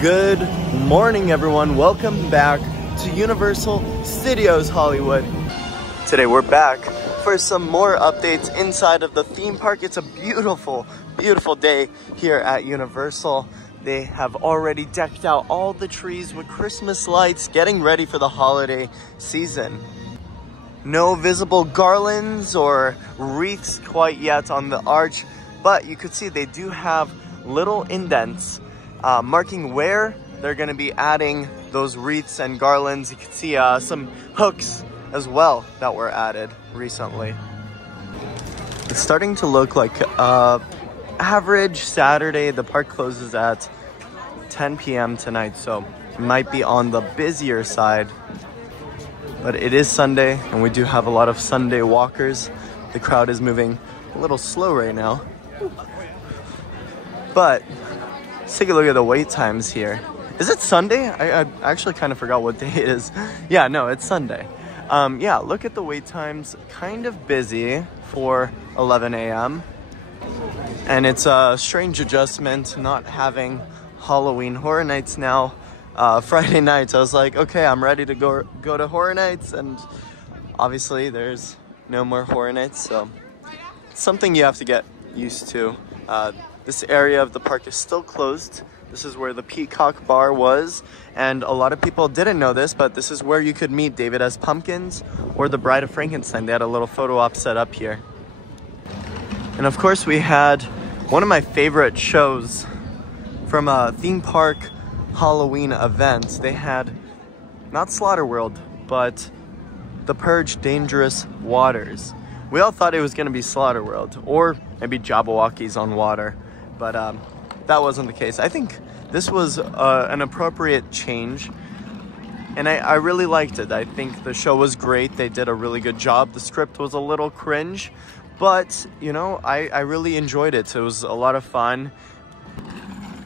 Good morning, everyone. Welcome back to Universal Studios Hollywood. Today we're back for some more updates inside of the theme park. It's a beautiful, beautiful day here at Universal. They have already decked out all the trees with Christmas lights, getting ready for the holiday season. No visible garlands or wreaths quite yet on the arch, but you could see they do have little indents marking where they're going to be adding those wreaths and garlands. You can see some hooks as well that were added recently. It's starting to look like average Saturday. The park closes at 10 p.m. tonight, so it might be on the busier side. But it is Sunday, and we do have a lot of Sunday walkers. The crowd is moving a little slow right now. But let's take a look at the wait times here. Is it Sunday? I actually kind of forgot what day it is. Yeah, no, it's Sunday. Yeah, look at the wait times. Kind of busy for 11 a.m. And it's a strange adjustment not having Halloween Horror Nights now. Friday nights, I was like, okay, I'm ready to go to Horror Nights, and obviously there's no more Horror Nights, so it's something you have to get used to. This area of the park is still closed. This is where the Peacock Bar was, and a lot of people didn't know this, but this is where you could meet David S. Pumpkins or the Bride of Frankenstein. They had a little photo op set up here. And of course we had one of my favorite shows from a theme park Halloween event. They had not Slaughter World, but The Purge Dangerous Waters. We all thought it was going to be Slaughter World or maybe Jabberwockies on water, but that wasn't the case. I think this was an appropriate change, and I really liked it. I think the show was great. They did a really good job. The script was a little cringe, but you know, I really enjoyed it. So it was a lot of fun,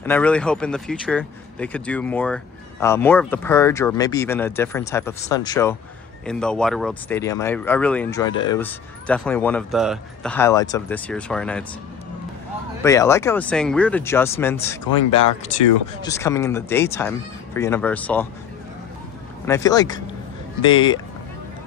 and I really hope in the future they could do more of The Purge, or maybe even a different type of stunt show in the Waterworld Stadium. I really enjoyed it. It was definitely one of the highlights of this year's Horror Nights. But yeah, like I was saying, weird adjustment going back to just coming in the daytime for Universal. And I feel like they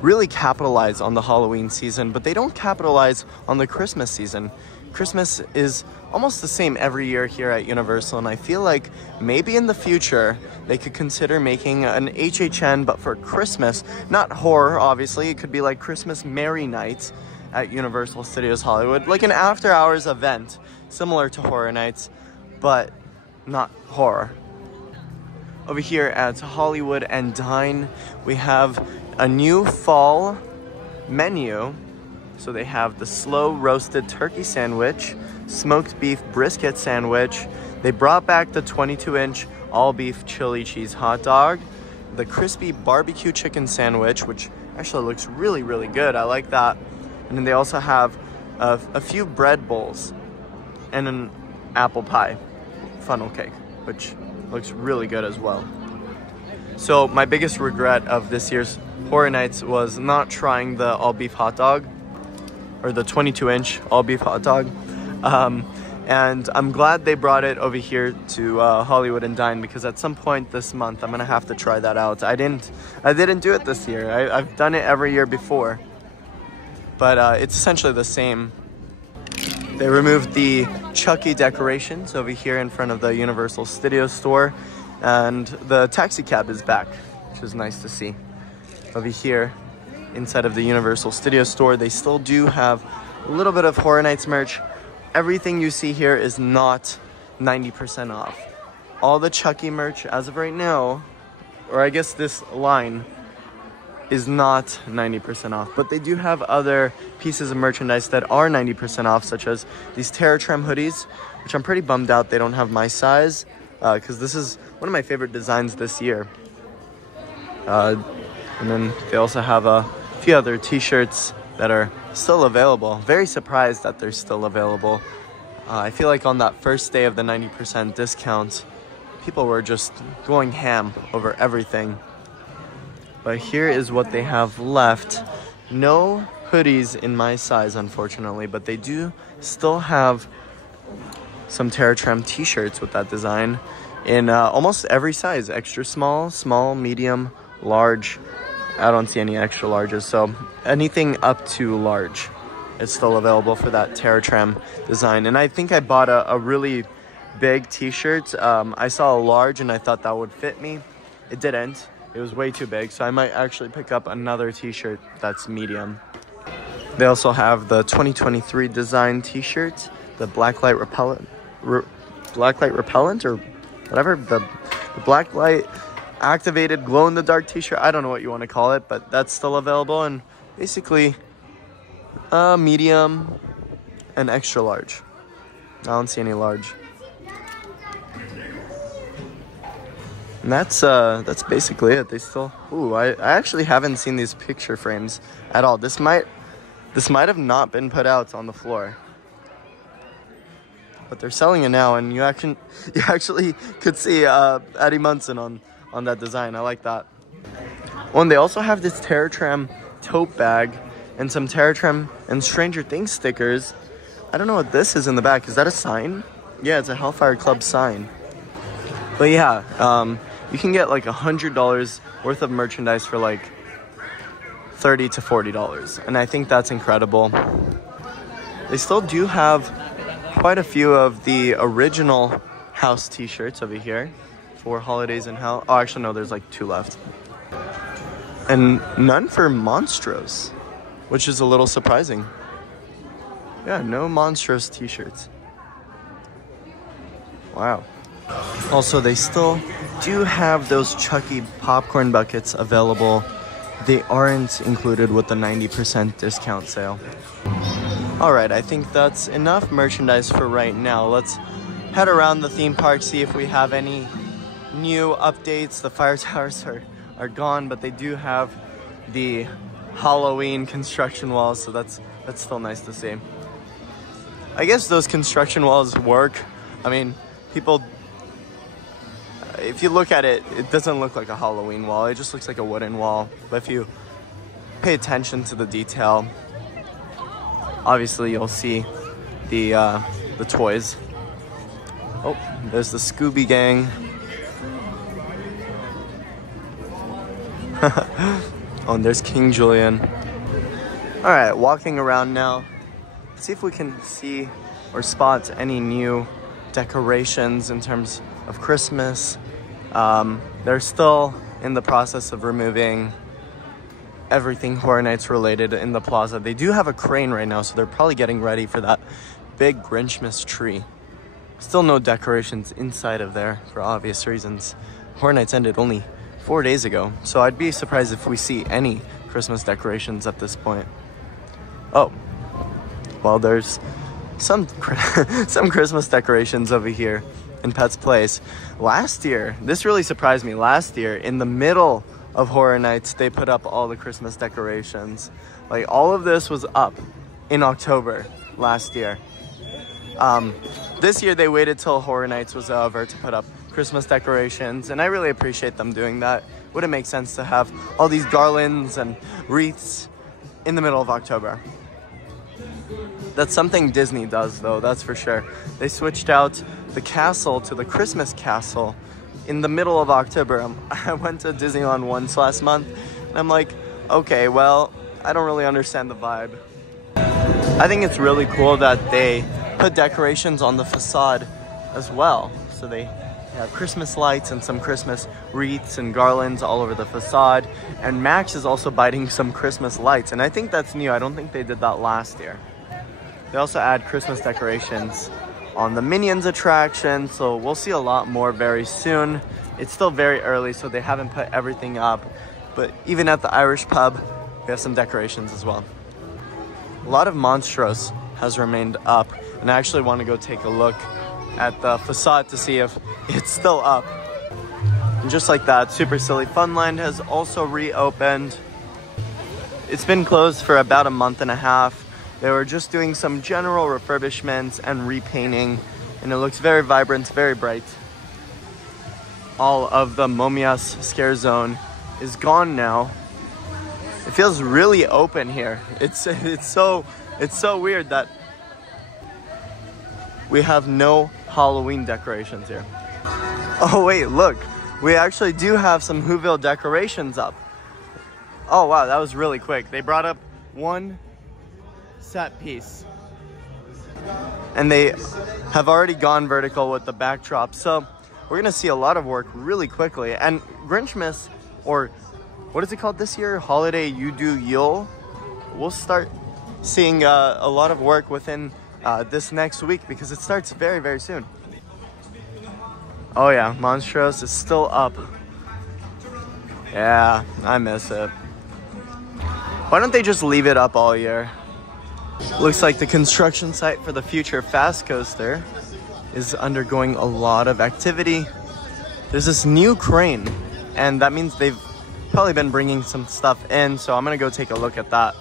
really capitalize on the Halloween season, but they don't capitalize on the Christmas season. Christmas is almost the same every year here at Universal, and I feel like maybe in the future they could consider making an HHN, but for Christmas, not horror, obviously. It could be like Christmas Merry Night at Universal Studios Hollywood, like an after-hours event similar to Horror Nights, but not horror. Over here at Hollywood and Dine, we have a new fall menu. So they have the slow roasted turkey sandwich, smoked beef brisket sandwich. They brought back the 22-inch all beef chili cheese hot dog, the crispy barbecue chicken sandwich, which actually looks really, really good. I like that. And then they also have a few bread bowls and an apple pie funnel cake, which looks really good as well. So my biggest regret of this year's Horror Nights was not trying the all beef hot dog, or the 22-inch all beef hot dog. And I'm glad they brought it over here to Hollywood and Dine, because at some point this month I'm gonna have to try that out. I didn't do it this year. I've done it every year before, but it's essentially the same. They removed the Chucky decorations over here in front of the Universal Studios store, and the taxi cab is back, which is nice to see. Over here inside of the Universal Studios store, they still do have a little bit of Horror Nights merch. Everything you see here is not 90% off. All the Chucky merch as of right now, or I guess this line, is not 90% off, but they do have other pieces of merchandise that are 90% off, such as these Terror Tram hoodies, which I'm pretty bummed out they don't have my size, because this is one of my favorite designs this year. And then they also have a few other t-shirts that are still available. Very surprised that they're still available. I feel like on that first day of the 90% discount, people were just going ham over everything. But here is what they have left. No hoodies in my size, unfortunately, but they do still have some Terror Tram t-shirts with that design. in almost every size. Extra small, small, medium, large. I don't see any extra larges, so anything up to large is still available for that Terra Tram design. And I think I bought a really big t-shirt. I saw a large and I thought that would fit me. It didn't. It was way too big, so I might actually pick up another t-shirt that's medium. They also have the 2023 design t-shirt, the blacklight repellent or whatever, the blacklight activated glow-in-the-dark t-shirt. I don't know what you want to call it, but that's still available, and basically medium and extra large. I don't see any large. And that's basically it. They still... Ooh, I actually haven't seen these picture frames at all. This might have not been put out on the floor. But they're selling it now, and you actually could see Addie Munson on that design. I like that. Oh, and they also have this Terra Tram tote bag and some Terra Tram and Stranger Things stickers. I don't know what this is in the back. Is that a sign? Yeah, it's a Hellfire Club sign. But yeah, you can get like $100 worth of merchandise for like $30 to $40. And I think that's incredible. They still do have quite a few of the original house t-shirts over here for Holidays in Hell. Oh, actually, no, there's like 2 left. And none for Monstros, which is a little surprising. Yeah, no Monstros t-shirts. Wow. Also, they still do have those Chucky popcorn buckets available. They aren't included with the 90% discount sale. Alright, I think that's enough merchandise for right now. Let's head around the theme park, see if we have any new updates. The fire towers are gone, but they do have the Halloween construction walls, so that's still nice to see. I guess those construction walls work. I mean, people, if you look at it, it doesn't look like a Halloween wall. It just looks like a wooden wall. But if you pay attention to the detail, obviously you'll see the toys. Oh, there's the Scooby Gang. Oh, and there's King Julian. All right, walking around now. Let's see if we can see or spot any new decorations in terms of Christmas. They're still in the process of removing everything Horror Nights related in the plaza. They do have a crane right now, so they're probably getting ready for that big Grinchmas tree. Still no decorations inside of there for obvious reasons. Horror Nights ended only 4 days ago, so I'd be surprised if we see any Christmas decorations at this point. Oh, well, there's some Christmas decorations over here in Pet's Place. Last year, this really surprised me. Last year, in the middle of Horror Nights, they put up all the Christmas decorations. Like, all of this was up in October last year. This year, they waited till Horror Nights was over to put up Christmas decorations, and I really appreciate them doing that. Wouldn't make sense to have all these garlands and wreaths in the middle of October. That's something Disney does, though, that's for sure. They switched out the castle to the Christmas castle in the middle of October. I went to Disneyland once last month, and I'm like, okay, well, I don't really understand the vibe. I think it's really cool that they put decorations on the facade as well. So they have Christmas lights and some Christmas wreaths and garlands all over the facade. And Max is also biting some Christmas lights, and I think that's new. I don't think they did that last year. They also add Christmas decorations on the Minions attraction, so we'll see a lot more very soon. It's still very early, so they haven't put everything up. But even at the Irish pub, we have some decorations as well. A lot of Monstros has remained up, and I actually want to go take a look at the facade to see if it's still up. And just like that, Super Silly Funland has also reopened. It's been closed for about a month and a half. They were just doing some general refurbishments and repainting, and it looks very vibrant, very bright. All of the Momias scare zone is gone now. It feels really open here. It's so weird that we have no Halloween decorations here. Oh wait, look. We actually do have some Whoville decorations up. Oh wow, that was really quick. They brought up one set piece. And they have already gone vertical with the backdrop. So we're gonna see a lot of work really quickly. And Grinchmas, or what is it called this year? Holiday You Do Yule. We'll start seeing a lot of work within this next week because it starts very, very soon. Oh yeah, Monstrose is still up. Yeah, I miss it. Why don't they just leave it up all year? Looks like the construction site for the future Fast Coaster is undergoing a lot of activity. There's this new crane, and that means they've probably been bringing some stuff in, so I'm gonna go take a look at that.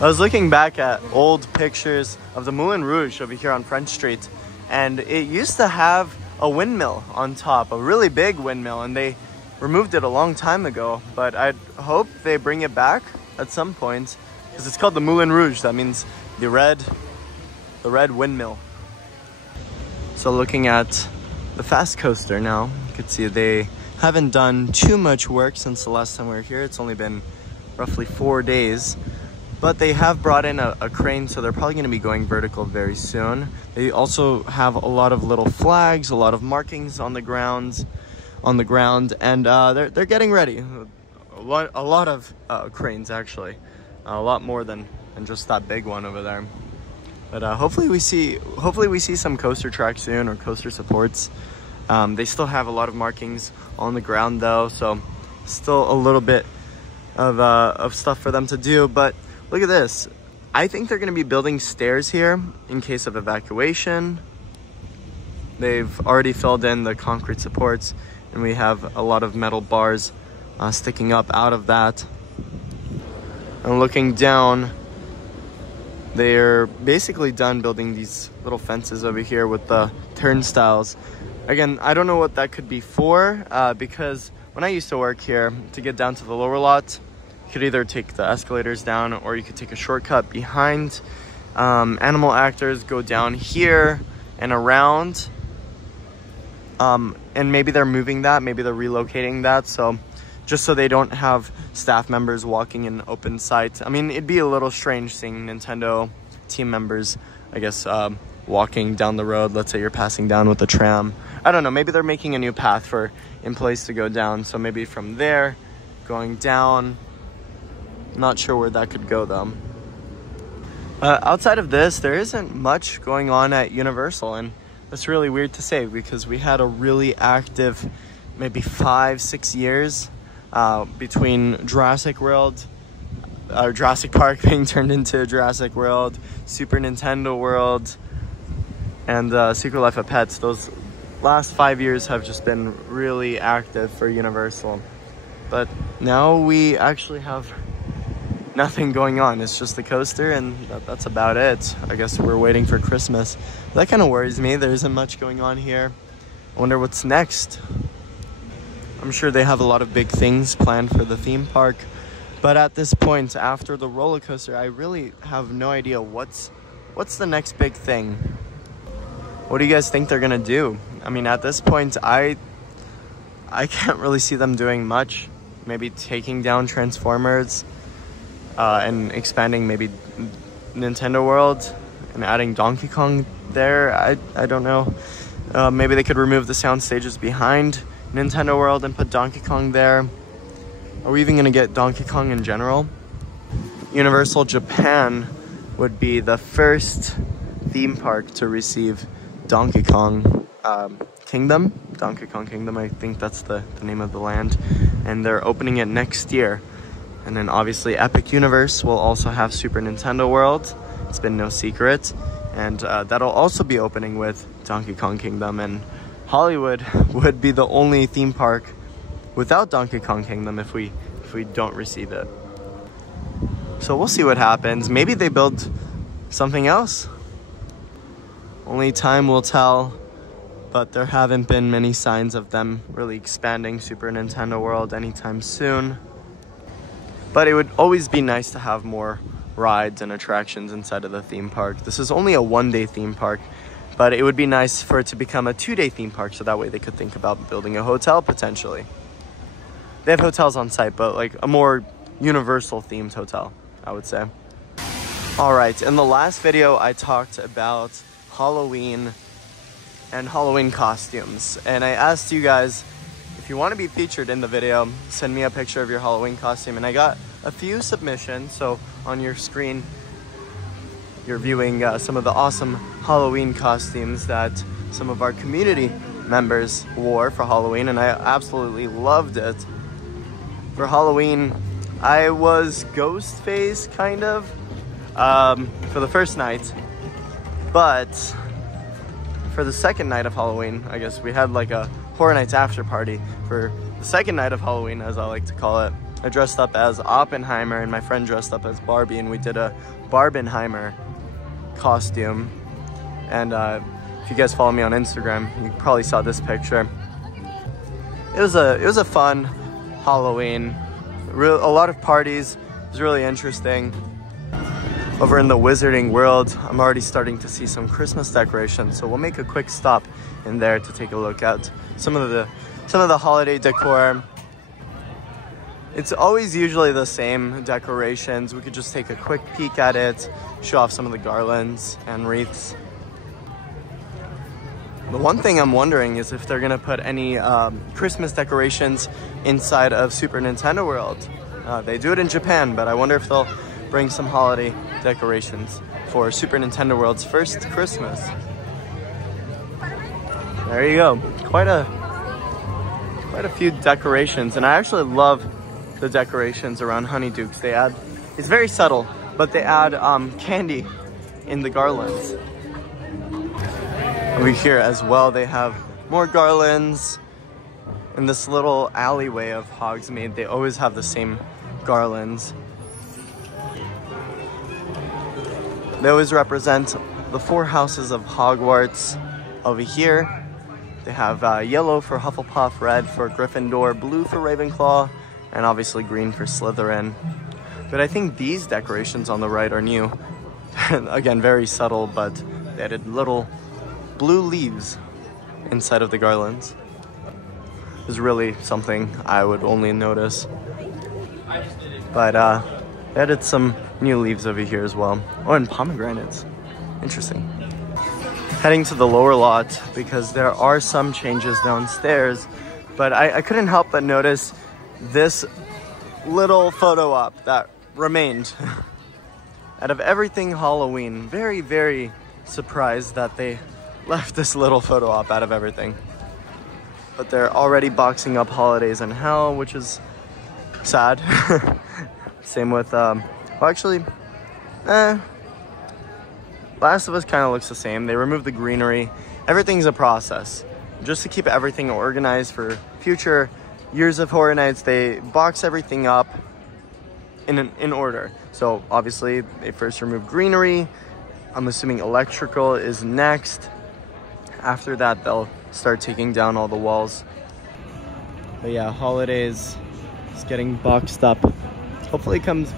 I was looking back at old pictures of the Moulin Rouge over here on French Street, and it used to have a windmill on top, a really big windmill, and they removed it a long time ago, but I hope they bring it back at some point because it's called the Moulin Rouge. That means the red windmill. So looking at the Fast Coaster now, you can see they haven't done too much work since the last time we were here. It's only been roughly 4 days. But they have brought in a crane, so they're probably going to be going vertical very soon. They also have a lot of little flags, a lot of markings on the ground, and they're getting ready. A lot of cranes actually, a lot more than just that big one over there. But hopefully we see some coaster tracks soon, or coaster supports. They still have a lot of markings on the ground though, so still a little bit of stuff for them to do. But look at this. I think they're going to be building stairs here in case of evacuation. They've already filled in the concrete supports, and we have a lot of metal bars sticking up out of that. And looking down, they're basically done building these little fences over here with the turnstiles. Again, I don't know what that could be for, because when I used to work here, to get down to the lower lot, you could either take the escalators down or you could take a shortcut behind. Animal actors go down here and around. And maybe they're moving that, maybe they're relocating that, so just so they don't have staff members walking in open sight. I mean, it'd be a little strange seeing Nintendo team members, I guess, walking down the road. Let's say you're passing down with a tram. I don't know, maybe they're making a new path for employees to go down, so maybe from there, going down. Not sure where that could go though. Outside of this, there isn't much going on at Universal, and that's really weird to say because we had a really active maybe 5-6 years between Jurassic World, or Jurassic Park being turned into Jurassic World, Super Nintendo World, and Secret Life of Pets. Those last 5 years have just been really active for Universal. But now we actually have nothing going on. It's just the coaster, and that's about it. I guess we're waiting for Christmas. That kind of worries me. There isn't much going on here. I wonder what's next. I'm sure they have a lot of big things planned for the theme park, but at this point, after the roller coaster, I really have no idea what's the next big thing. What do you guys think they're gonna do? I mean, at this point, I can't really see them doing much. Maybe taking down Transformers, and expanding maybe Nintendo World and adding Donkey Kong there. I don't know. Maybe they could remove the sound stages behind Nintendo World and put Donkey Kong there. Are we even gonna get Donkey Kong in general? Universal Japan would be the first theme park to receive Donkey Kong Kingdom. Donkey Kong Kingdom, I think that's the name of the land. And they're opening it next year. And then obviously Epic Universe will also have Super Nintendo World. It's been no secret. And that'll also be opening with Donkey Kong Kingdom. And Hollywood would be the only theme park without Donkey Kong Kingdom if we don't receive it. So we'll see what happens. Maybe they build something else. Only time will tell. But there haven't been many signs of them really expanding Super Nintendo World anytime soon. But it would always be nice to have more rides and attractions inside of the theme park. This is only a one-day theme park, But it would be nice for it to become a 2-day theme park, so that way they could think about building a hotel potentially. They have hotels on site, but like a more Universal themed hotel, I would say. All right, in the last video, I talked about Halloween and Halloween costumes. And I asked you guys, if you want to be featured in the video, send me a picture of your Halloween costume. And I got a few submissions. So on your screen, you're viewing some of the awesome Halloween costumes that some of our community members wore for Halloween. And I absolutely loved it. For Halloween, I was Ghostface, kind of, for the first night. But for the second night of Halloween, I guess we had like a Horror Nights after party. For the second night of Halloween, as I like to call it, I dressed up as Oppenheimer and my friend dressed up as Barbie, and we did a Barbenheimer costume. And if you guys follow me on Instagram, you probably saw this picture. It was a fun Halloween. A lot of parties. It was really interesting. Over in the Wizarding World, I'm already starting to see some Christmas decorations, so we'll make a quick stop in there to take a look at some of the holiday decor. It's always usually the same decorations. We could just take a quick peek at it, show off some of the garlands and wreaths. The one thing I'm wondering is if they're gonna put any Christmas decorations inside of Super Nintendo World. They do it in Japan, but I wonder if they'll bring some holiday decorations for Super Nintendo World's first Christmas. There you go. Quite a few decorations, and I actually love the decorations around Honeydukes. It's very subtle, but they add candy in the garlands. Over here as well, they have more garlands. In this little alleyway of Hogsmeade, they always have the same garlands. They always represent the 4 houses of Hogwarts. Over here, they have yellow for Hufflepuff, red for Gryffindor, blue for Ravenclaw, and obviously green for Slytherin. But I think these decorations on the right are new. Again, very subtle, but they added little blue leaves inside of the garlands. It's really something I would only notice. But they added some new leaves over here as well. Oh, and pomegranates. Interesting. Heading to the lower lot because there are some changes downstairs, but I couldn't help but notice this little photo op that remained. Out of everything Halloween, very, very surprised that they left this little photo op out of everything. But they're already boxing up Holidays in Hell, which is sad. Same with, well, actually, Last of Us kind of looks the same. They removed the greenery. Everything's a process. Just to keep everything organized for future years of Horror Nights, they box everything up in order. So obviously, they first remove greenery. I'm assuming electrical is next. After that, they'll start taking down all the walls. But yeah, Holidays is getting boxed up. Hopefully it comes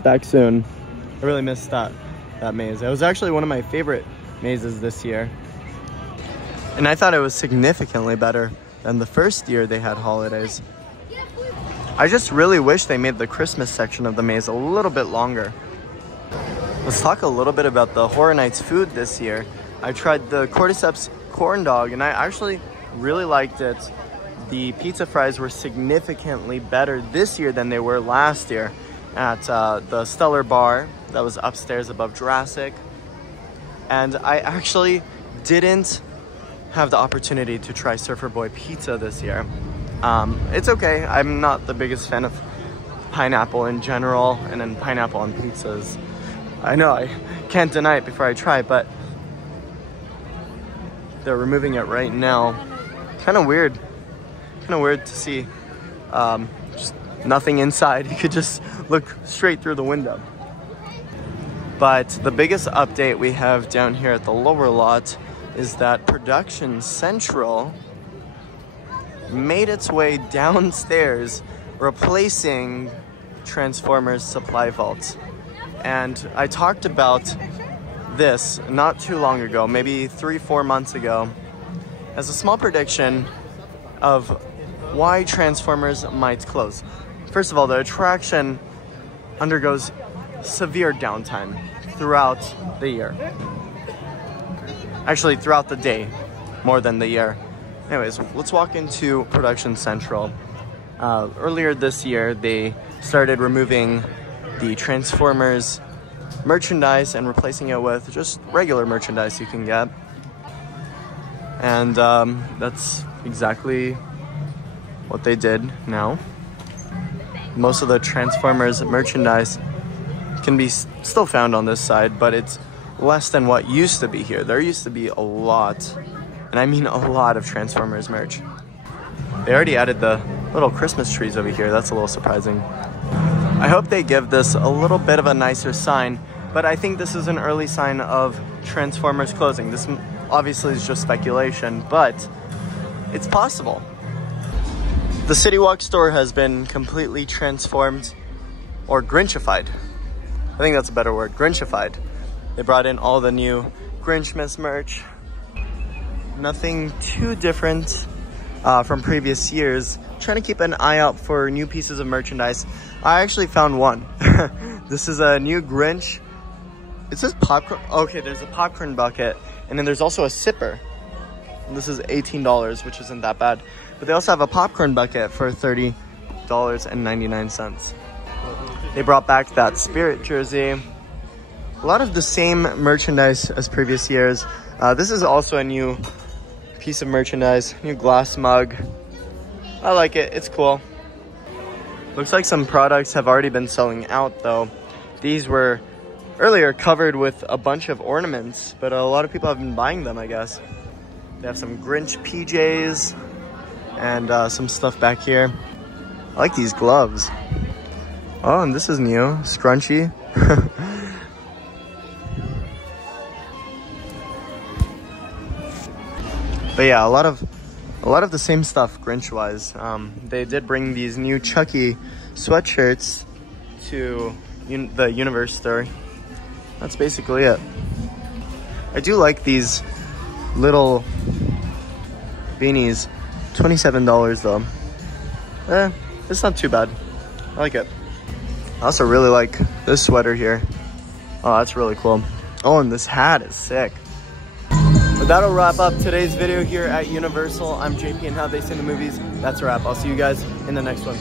back soon. I really missed that maze. It was actually one of my favorite mazes this year. And I thought it was significantly better than the first year they had Holidays. I just really wish they made the Christmas section of the maze a little bit longer. Let's talk a little bit about the Horror Nights food this year. I tried the Cordyceps corn dog and I actually really liked it. The pizza fries were significantly better this year than they were last year at the Stellar Bar that was upstairs above Jurassic. And I actually didn't have the opportunity to try Surfer Boy pizza this year. It's okay. I'm not the biggest fan of pineapple in general, and then pineapple on pizzas. I know I can't deny it before I try, but they're removing it right now. Kind of weird to see just nothing inside. You could just look straight through the window. But the biggest update we have down here at the lower lot is that Production Central made its way downstairs, replacing Transformers Supply Vault. And I talked about this not too long ago, maybe 3-4 months ago, as a small prediction of why Transformers might close. First of all, the attraction undergoes severe downtime throughout the year. Actually, throughout the day, more than the year. Anyways, let's walk into Production Central. Earlier this year, they started removing the Transformers merchandise and replacing it with just regular merchandise you can get. And that's exactly what they did now. Most of the Transformers merchandise can be still found on this side, but it's less than what used to be here. There used to be a lot, and I mean a lot, of Transformers merch. They already added the little Christmas trees over here. That's a little surprising. I hope they give this a little bit of a nicer sign, but I think this is an early sign of Transformers closing. This obviously is just speculation, but it's possible. The CityWalk store has been completely transformed, or Grinchified. I think that's a better word, Grinchified. They brought in all the new Grinchmas merch. Nothing too different from previous years. Trying to keep an eye out for new pieces of merchandise. I actually found one. This is a new Grinch. It says popcorn. Okay, there's a popcorn bucket, and then there's also a sipper. And this is $18, which isn't that bad. But they also have a popcorn bucket for $30.99. They brought back that Spirit jersey. A lot of the same merchandise as previous years. This is also a new piece of merchandise, new glass mug. I like it, it's cool. Looks like some products have already been selling out though. These were earlier covered with a bunch of ornaments, but a lot of people have been buying them, I guess. They have some Grinch PJs and some stuff back here. I like these gloves. Oh, and this is new, scrunchy. But yeah, a lot of the same stuff Grinch-wise. They did bring these new Chucky sweatshirts to the Universal store. That's basically it. I do like these little beanies. $27 though. It's not too bad. I like it. I also really like this sweater here. Oh, that's really cool. Oh, and this hat is sick. But that'll wrap up today's video here at Universal. I'm JP, and how they see the movies. That's a wrap. I'll see you guys in the next one.